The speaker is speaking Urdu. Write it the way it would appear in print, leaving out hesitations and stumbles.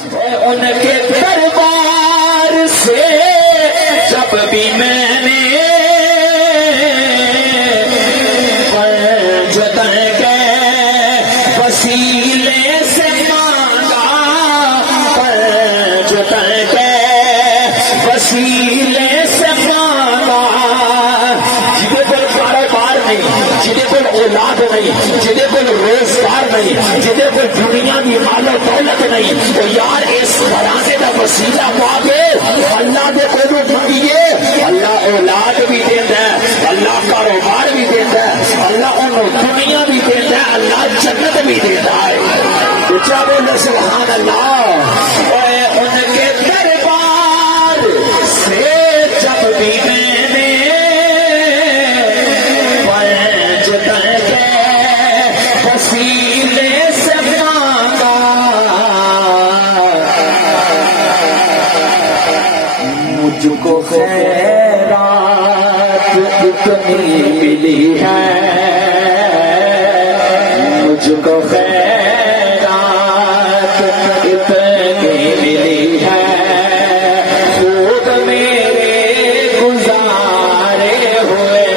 ان کے دربار سے جب بھی میں نے پنج تن کے وسیلے سے مانگا، پنج تن کے وسیلے سے مانگا، جنہیں کوئی کاروبار نہیں، جنہیں کوئی اولاد نہیں، جنہیں کوئی روزگار نہیں، جنہیں کوئی دنیا کی مال و دولت نہیں، تو یار اس طرح سے نہ وسیلہ مانگے، اللہ دے کو منگیے، اللہ اولاد بھی دیتا ہے، اللہ کاروبار بھی دیتا ہے، اللہ انہوں دنیا بھی دیتا ہے، اللہ جنت بھی دیتا ہے۔ کیا بولے سبحان اللہ۔ اے ان کے دربار سے جب بھی میں نے پنج تن کے وسیلے سے مانگا، مجھ کو خیرات اتنی ملی ہے، مجھ کو خیرات